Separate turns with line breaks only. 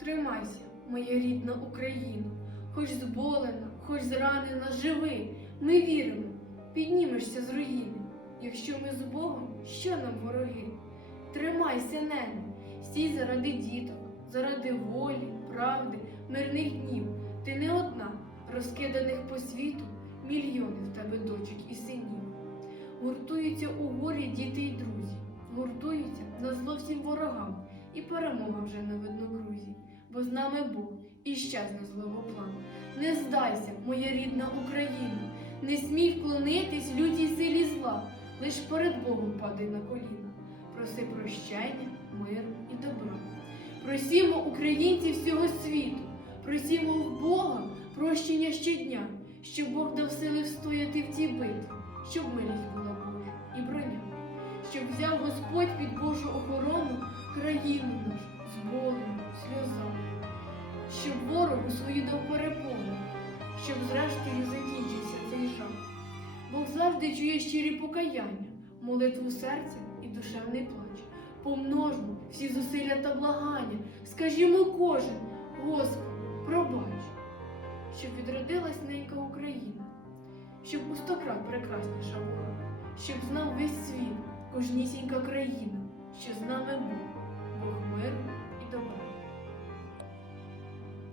Тримайся, моя рідна Україна, хоч зболена, хоч зранена, живи. Ми віримо, піднімешся з руїни. Якщо ми з Богом, що нам вороги? Тримайся, небо, стій заради діток, заради волі, правди, мирних днів. Ти не одна, розкиданих по світу, мільйони в тебе дочок і синів. Гуртуються у горі діти й друзі, гуртуються на зло всім ворогам, і перемога вже на виднокрузі, бо з нами Бог і щезне злого плану. Не здайся, моя рідна Україна, не смій вклонитись лютій силі зла, лиш перед Богом падай на коліна, проси прощення, миру і добра. Просімо українців всього світу, просімо в Бога прощення щодня, щоб Бог дав сили встояти в цій битві, щоб милість була Божа і броня, щоб взяв Господь під Божу охорону країну нашу з болем, сльозами, щоб ворогу свою дав перепону, щоб зрештою закінчився цей жах. Бог завжди чує щирі покаяння, молитву серця і душевний плач. Помножмо всі зусилля та благання, скажімо кожен, Господи, пробач, щоб відродилась ненька Україна, щоб у сто крат прекрасніша була, щоб знав весь світ, кожнісінька країна, що з нами Бог, Бог миру